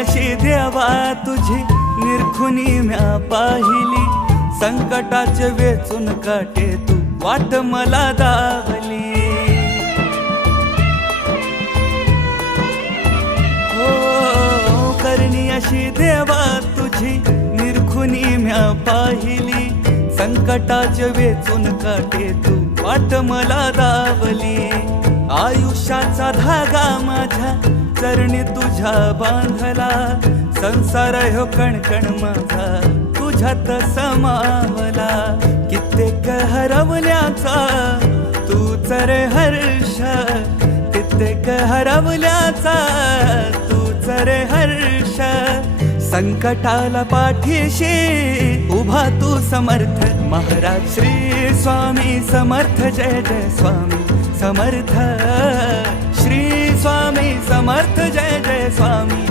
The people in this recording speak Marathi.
अशी देवा तुझी निरखुनी म्या पाहिली, संकटाचे वेचून काटे तू वाट मला दावली. हो करणी अशी देवा तुझी निरखुनी म्या पाहिली, संकटाचे वेचून काटे तू वाट मला दावली. आयुष्याचा धागा माझ्या चरणी तुझ्या बांधला, संसार ह्यो कणकण माझा तुझ्यात समावला. कित्येक हरवल्याचा तूच रे हर्ष, कित्येक हरवल्याचा तूच रे हर्ष. संकटाला पाठीशी उभा तू समर्थ, महाराज श्री स्वामी समर्थ. जय जय स्वामी समर्थ, श्री स्वामी समर्थ. जय जय स्वामी